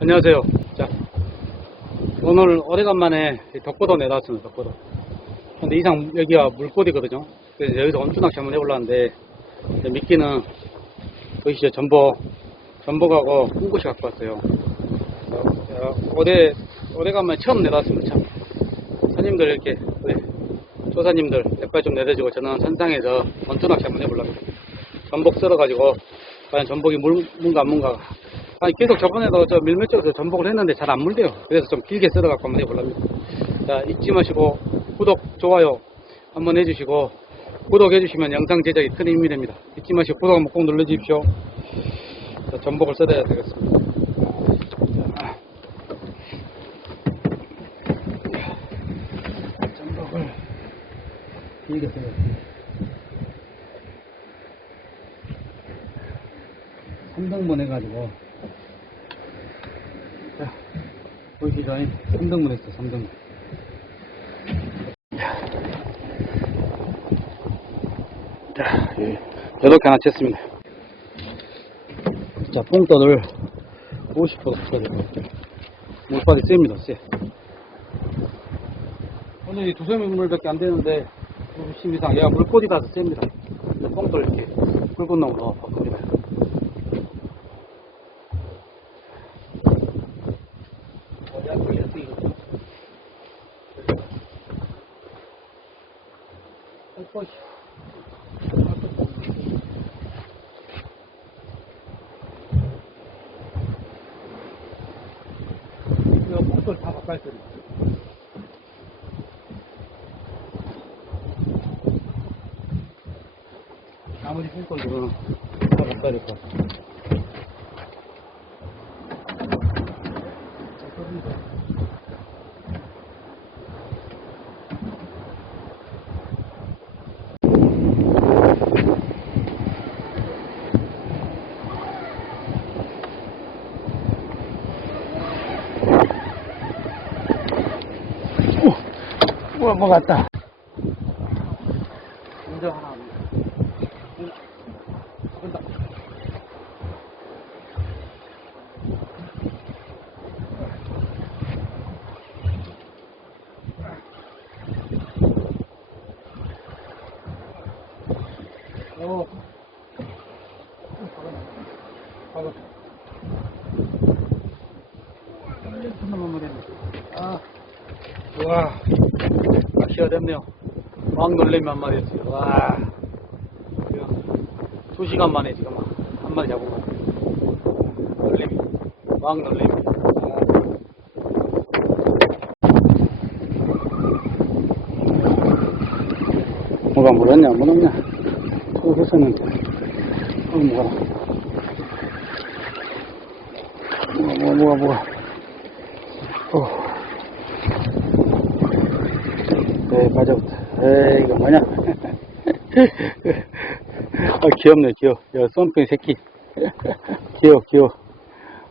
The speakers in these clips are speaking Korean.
안녕하세요. 자, 오늘 오래간만에 덕보도 내놨습니다, 덕보도. 근데 이상 여기가 물골이거든요. 그래서 여기서 낚시 한번 해보려는데, 미끼는 보이시죠? 전복, 전복하고 꿈꽃이 갖고 왔어요. 자, 오래, 오래간만에 처음 내놨습니다, 참. 사님들 이렇게, 우리 조사님들 백발 좀 내려주고 저는 산상에서 원주 낚시 한번 해보려고. 전복 썰어가지고, 과연 전복이 물, 안 문가. 아니, 계속 저번에도 저 밀물 쪽에서 전복을 했는데 잘 안 물대요. 그래서 좀 길게 썰어갖고 한번 해보랍니다. 자, 잊지 마시고, 구독, 좋아요 한번 해주시고, 구독해주시면 영상 제작이 큰 힘이 됩니다. 잊지 마시고 구독 한번 꼭 눌러주십시오. 자, 전복을 썰어야 되겠습니다. 자, 전복을 길게 썰어야 됩니다. 3등분 해가지고 자 보이시죠? 3등분 했어 3등분. 자 예, 이렇게 하나 쳤습니다. 자 뽕돌을 50% 붙여주고 물빨이 셉니다 쎄 오늘 이 두세 물밖에 안 되는데 50 이상 얘가 물꼬리라서 셉니다. 뽕돌 이렇게 굵은 놈으로 바꿉니다 어디 안 걸렸어, 이거? 아이고, 씨. 이거 목소리 다 바꿔야 돼. 나머지 뽕돌들은 다 바꿔야 될것 같아. 우와, 뭐 같다. 인정 하나. 어. 하나만 먹겠네. 아. 우와, 어렵네요. 막 놀래미 한 마리였어요. 와, 지금 두 시간 만에 지금 한 마리 잡은 것 같아요. 놀래미, 막 놀래미. 아. 뭐가 물었냐, 물었냐? 또 했었는데. 어, 뭐가. 뭐가, 뭐가, 뭐가, 뭐 가. 어. 네, 맞아부터. 에이, 이거 뭐냐? 아, 귀엽네, 귀여워. 야, 쏨팽이 새끼. 귀여워, 귀여워.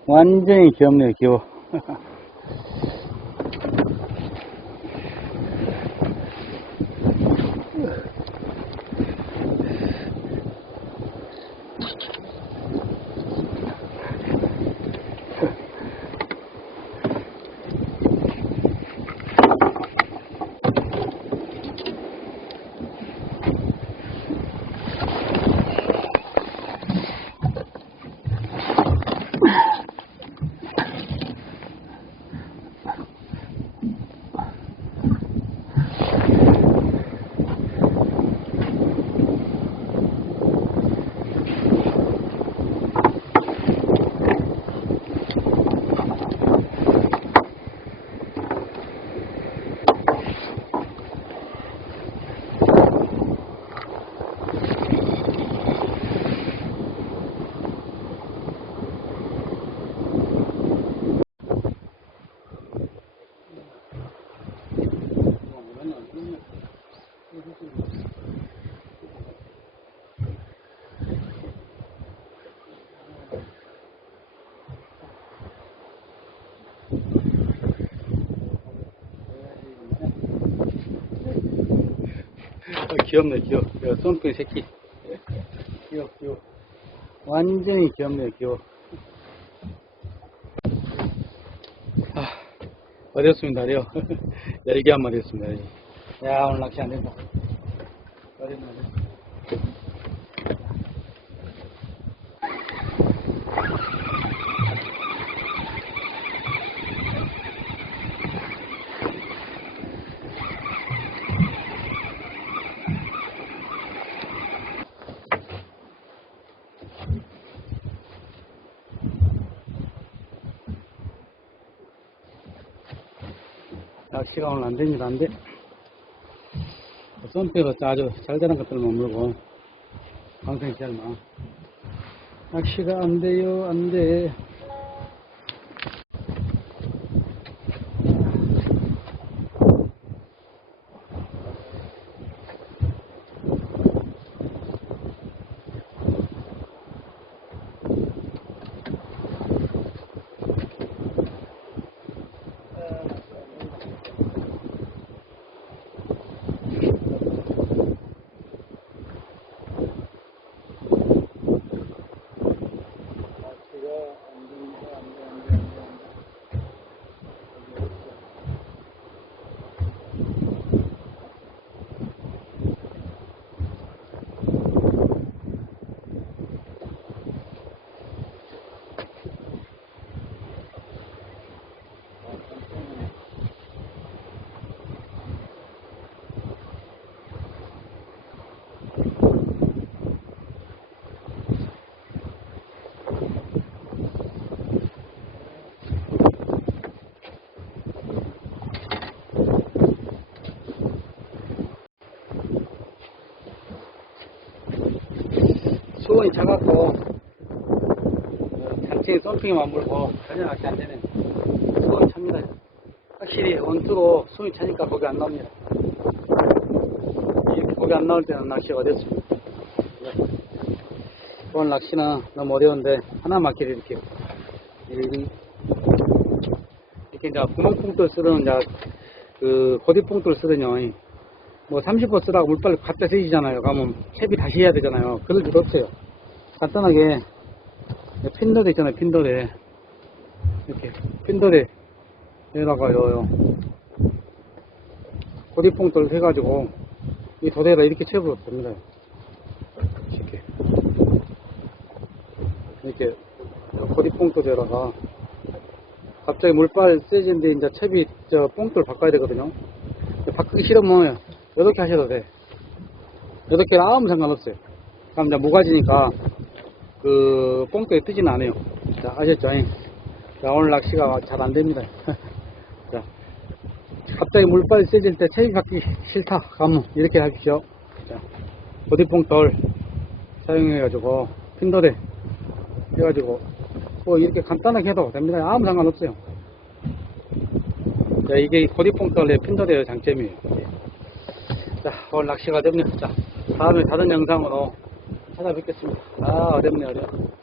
완전히 귀엽네요, 귀여워. 아, 귀엽네, 귀여워. 야, 쏨팽이 새끼. 귀여워, 귀여워. 완전히 귀엽네, 귀여워. 어렵습니다, 어려. 열개 한 마리 했습니다. 열개. 야, 오늘 낚시 안 된다. 어렵네, 어렵 시가 오늘 안 됩니다, 안 돼. 썸pe가 아주 잘 되는 것들만 물고, 방생 잘만. 낚시가 안 돼요, 안 돼. 수온이 차갑고 단층에 썸핑에만 물고 전혀 낚시 안 되는 수온이 찹니다. 확실히 온수로 수온이 차니까 고기 안 나옵니다. 고기 안 나올 때는 낚시가 어렵습니다. 오늘 낚시는 너무 어려운데 하나만 길이렇게 이렇게 이제 구멍뽕돌 쓰는 이제 그 고디뽕돌 쓰더니 뭐 30번 쓰라고 물빨 갖다 쓰이잖아요. 가면 캡이 다시 해야 되잖아요. 그럴 필요 없어요. 간단하게 핀더레 있잖아요. 핀더레 이렇게 핀더레 에다가 요 고리뽕돌 해가지고 이 도대에다 이렇게 채워도 됩니다. 쉽게 이렇게 고리뽕돌에다가 갑자기 물빨 세진데 이제 첩이 저 뽕돌 바꿔야 되거든요. 바꾸기 싫으면 이렇게 하셔도 돼. 이렇게 아무 상관없어요. 그럼 이제 무가지니까 그 뽕돌이 뜨지는 않아요. 자, 아셨죠? 자, 오늘 낚시가 잘 안 됩니다. 자, 갑자기 물빨 세질 때 체위 받기 싫다. 가면 이렇게 하십시오. 자, 보디뽕돌 사용해가지고 핀돌에 해가지고 뭐 이렇게 간단하게 해도 됩니다. 아무 상관없어요. 자, 이게 보디뽕돌의 핀돌의 장점이에요. 자, 오늘 낚시가 됩니다. 자, 다음에 다른 영상으로 찾아뵙겠습니다. 아, 어렵네, 어려워.